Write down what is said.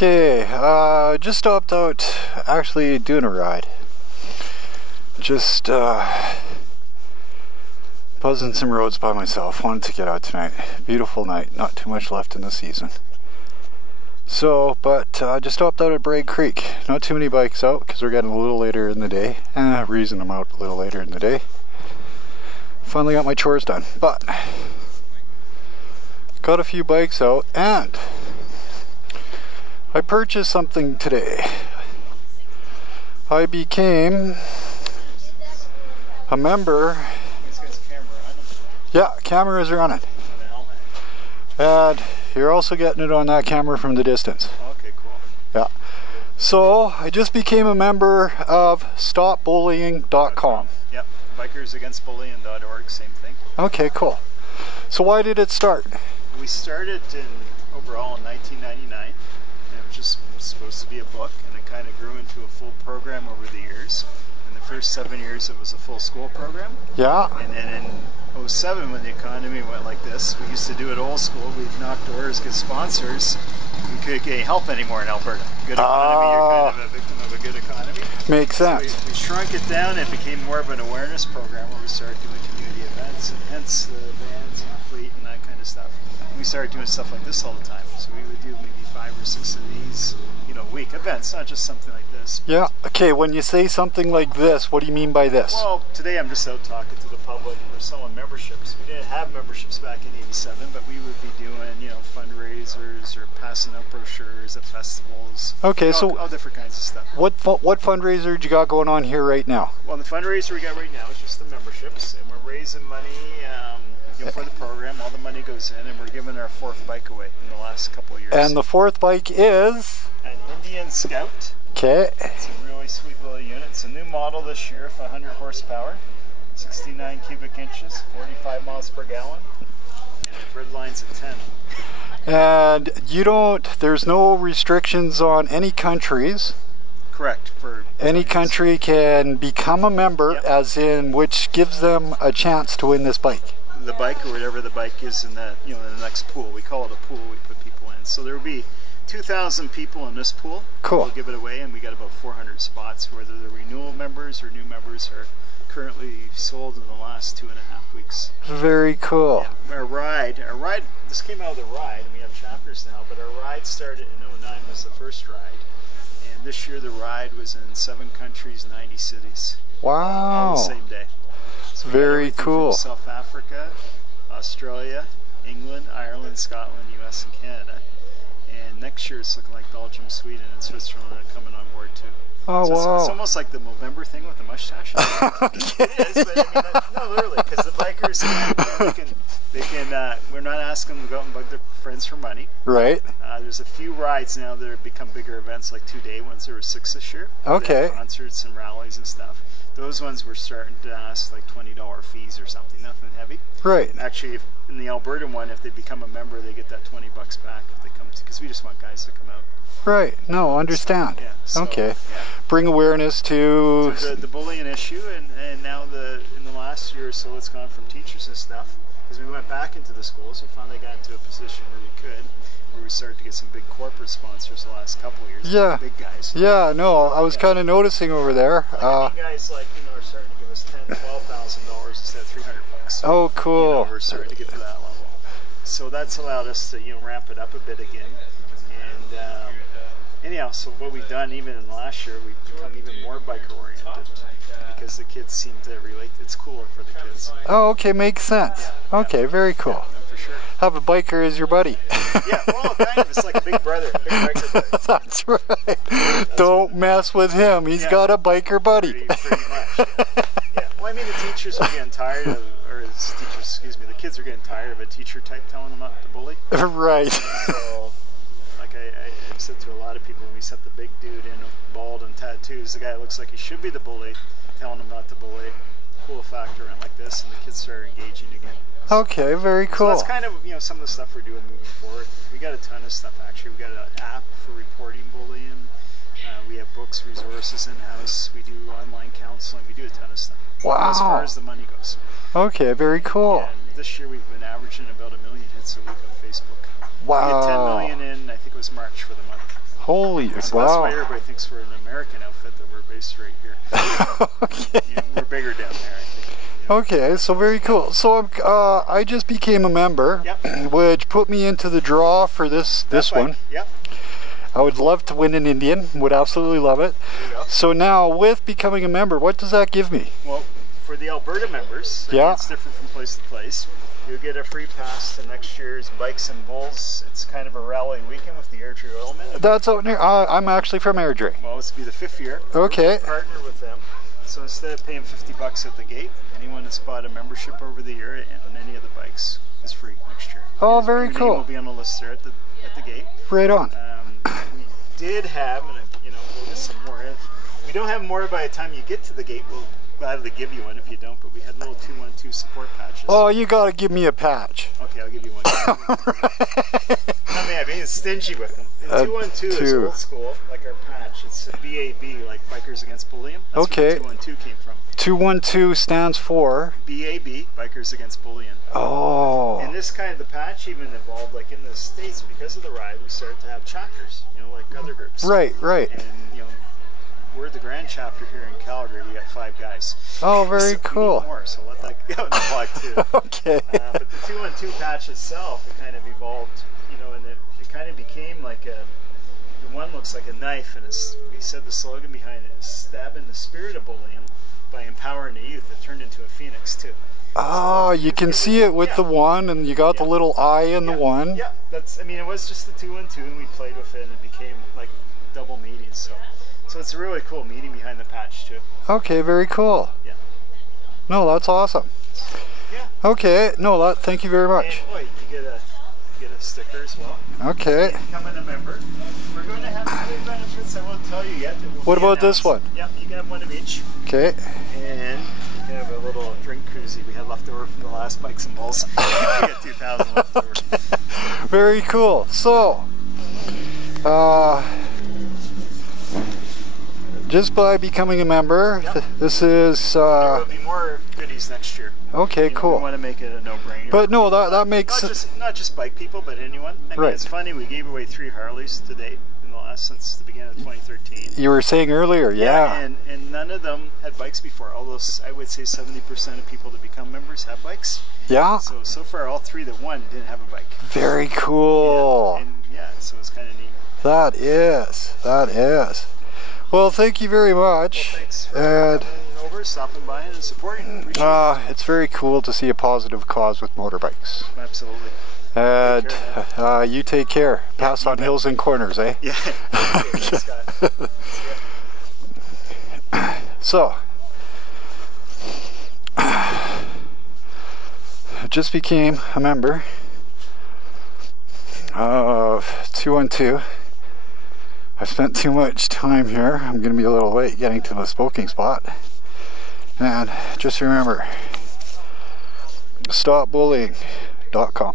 Okay, just stopped out actually doing a ride. Just buzzing some roads by myself. Wanted to get out tonight. Beautiful night, not too much left in the season. So, but just stopped out at Bragg Creek. Not too many bikes out because we're getting a little later in the day. Reason I'm out a little later in the day. Finally got my chores done, but got a few bikes out and I purchased something today. I became a member. Yeah, camera is running. And you're also getting it on that camera from the distance. Okay, cool. Yeah. So I just became a member of StopBullying.com. Yep. BikersAgainstBullying.org, same thing. Okay, cool. So why did it start? We started overall in 1999. And it was just supposed to be a book, and it kind of grew into a full program over the years. In the first 7 years, it was a full school program. Yeah. And then in 2007, when the economy went like this, we used to do it old school. We'd knock doors, get sponsors. We couldn't get any help anymore in Alberta. Good economy, you're kind of a victim of a good economy. Makes sense. So we shrunk it down and became more of an awareness program where we started doing community events, and hence the bands and the fleet and that kind of stuff. We started doing stuff like this all the time. So we would do maybe 5 or 6 of these, a week events, not just something like this. Yeah. Okay, when you say something like this, what do you mean by this? Well, today I'm just out talking to the public. We're selling memberships. We didn't have memberships back in '87, but we would be doing, fundraisers or passing out brochures at festivals. Okay, so all different kinds of stuff. What fundraiser do you got going on here right now? Well, the fundraiser we got right now is just the memberships, and we're raising money for the program. All the money goes in, and we're giving our 4th bike away in the last couple of years. And the 4th bike is? An Indian Scout. Okay. It's a really sweet little unit. It's a new model this year for 100 horsepower, 69 cubic inches, 45 miles per gallon, and the grid line's at 10. And there's no restrictions on any countries. Correct. Any country can become a member, yep. As in which gives them a chance to win this bike. The bike or whatever the bike is in the the next pool. We call it a pool. We put people in. So there will be 2,000 people in this pool. Cool. We'll give it away, and we got about 400 spots, whether they're renewal members or new members, are currently sold in the last 2.5 weeks. Very cool. Yeah. Our ride. This came out of the ride, and we have chapters now. But our ride started in '09 was the first ride, and this year the ride was in 7 countries, 90 cities. Wow. On the same day. So very cool. South Africa, Australia, England, Ireland, Scotland, US, and Canada. And next year it's looking like Belgium, Sweden, and Switzerland are coming on board too. Oh, so wow. It's almost like the Movember thing with the mustache. Okay. It is, but no, literally, because the bikers, we're not asking them to go out and bug their friends for money. Right. There's a few rides now that have become bigger events, like 2-day ones. There were 6 this year. Okay. Concerts and rallies and stuff. Those ones we're starting to ask like $20 fees or something, nothing heavy. Right. Actually, in the Alberta one, if they become a member, they get that $20 back if they come to, because we just want guys to come out. Right. No, understand. Yeah. So, okay. Yeah. Bring awareness to the bullying issue, and now in the last year or so, it's gone from teachers and stuff, because we went back into the schools. We finally got into a position where we could. Where we started to get some big corporate sponsors the last couple of years. Yeah. Big guys. Yeah, no, I was kind of noticing over there. Big guys are starting to give us $10,000-$12,000 instead of $300. Oh, cool. We're starting to get to that level. So that's allowed us to ramp it up a bit again. And anyhow, so what we've done even in last year, we've become even more biker oriented because the kids seem to relate. It's cooler for the kids. Oh, okay, makes sense. Yeah. Okay, very cool. Yeah, for sure. Have a biker as your buddy. Yeah, well, kind of. It's like a big brother, big biker buddy. That's right. Don't mess with him. He's got a biker buddy. Pretty much. Yeah. Well, I mean, the teachers are getting tired of, the kids are getting tired of a teacher type telling them not to bully. Right. So, like I said to a lot of people, when we set the big dude in, bald and tattoos, the guy that looks like he should be the bully, telling him not to bully. Cool factor around like this, and the kids start engaging again. Okay, very cool. So that's kind of some of the stuff we're doing moving forward. We got a ton of stuff actually. We got an app for reporting bullying. We have books, resources in house. We do online counseling. We do a ton of stuff. Wow. As far as the money goes. Okay, very cool. And this year we've been averaging about 1 million hits a week on Facebook. Wow. We had 10 million in, I think it was March for the month. Holy, So wow. that's why everybody thinks we're an American outfit, that we're based right here. Okay. You know, we're bigger down there, I think. You know. Okay, so very cool. So I just became a member, Yep. which put me into the draw for this one. Yep. I would love to win an Indian, would absolutely love it. There you go. So now, with becoming a member, what does that give me? Well, for the Alberta members, Yeah. it's different from place to place. You get a free pass to next year's Bikes and Bulls. It's kind of a rally weekend with the Airdrie Oilmen. That's out near. I'm actually from Airdrie. Well, this will be the 5th year. Okay. We partner with them. So instead of paying $50 at the gate, anyone that's bought a membership over the year on any of the bikes is free next year. Oh, very Your name cool. will be on the list there at the gate. Right on. We did have, and you know, we'll get some more. If we don't have more by the time you get to the gate, we'll gladly give you one if you don't. But we had little 212 support patches. Oh, you gotta give me a patch. Okay, I'll give you one. I mean, I'm being stingy with them. The 212 is old school, like our patch. It's a BAB, like Bikers Against Bullying. That's Okay. where the 212 came from. 212 stands for. BAB, Bikers Against Bullying. Oh. And this kind of the patch even evolved, like in the States, because of the ride, we started to have chapters, you know, like other groups. Right, right. And, you know, we're the grand chapter here in Calgary. We got 5 guys. Oh, very So we cool. need more, so let that go in the plug too. Okay. But the 212 patch itself, it kind of evolved, you know, and it kind of became like the one looks like a knife, and we said the slogan behind it is stabbing the spirit of bullying by empowering the youth. It turned into a phoenix too. Oh, you can see it with the one, and you got the little eye in the one. Yeah, I mean, it was just the 212, and we played with it, and it became like double meetings. So it's a really cool meeting behind the patch too. Okay, very cool. Yeah. No, that's awesome. Yeah. Okay, no, thank you very much. And boy, you get a sticker as well. Okay. Becoming a member. We're going to have other benefits I won't tell you yet. That will What be about this announced. one? Yeah, you can have one of each. Okay. And you can have a little drink koozie we had left over from the last Bikes and Bulls. We got 2,000 left over. Very cool. So, just by becoming a member, Yep. this is. There will be more goodies next year. Okay, You know, cool. We want to make it a no-brainer. But no, that makes. Not just bike people, but anyone. I mean, Right. It's funny. We gave away 3 Harleys to date since the beginning of 2013. You were saying earlier, yeah. And none of them had bikes before. Although I would say 70% of people that become members have bikes. Yeah. So far, all 3 that won didn't have a bike. Very cool. So it's kind of neat. That is. Well, thank you very much. Well, thanks for And coming over, stopping by, and supporting. Appreciate it. it's very cool to see a positive cause with motorbikes. Absolutely. And Take care, you take care. Pass on hills and corners, eh? Yeah. Okay, thanks, Scott. See ya. So, I just became a member of 212. I've spent too much time here. I'm going to be a little late getting to the smoking spot. And just remember, stopbullying.com.